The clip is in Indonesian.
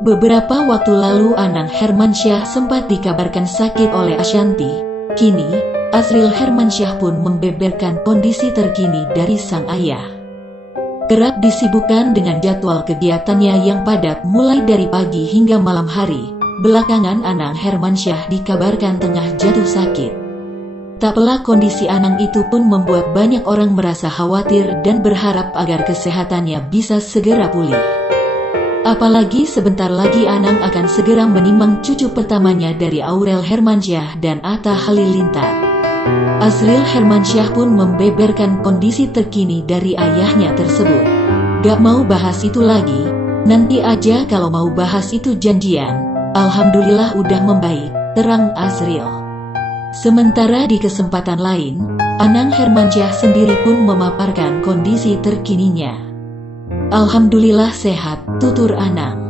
Beberapa waktu lalu Anang Hermansyah sempat dikabarkan sakit oleh Ashanti. Kini, Azril Hermansyah pun membeberkan kondisi terkini dari sang ayah. Kerap disibukkan dengan jadwal kegiatannya yang padat mulai dari pagi hingga malam hari. Belakangan Anang Hermansyah dikabarkan tengah jatuh sakit. Tak pelak kondisi Anang itu pun membuat banyak orang merasa khawatir dan berharap agar kesehatannya bisa segera pulih. Apalagi sebentar lagi Anang akan segera menimang cucu pertamanya dari Aurel Hermansyah dan Atta Halilintar. Azril Hermansyah pun membeberkan kondisi terkini dari ayahnya tersebut. Gak mau bahas itu lagi, nanti aja kalau mau bahas itu janjian. Alhamdulillah udah membaik, terang Azril. Sementara di kesempatan lain, Anang Hermansyah sendiri pun memaparkan kondisi terkininya. Alhamdulillah sehat, tutur Anang.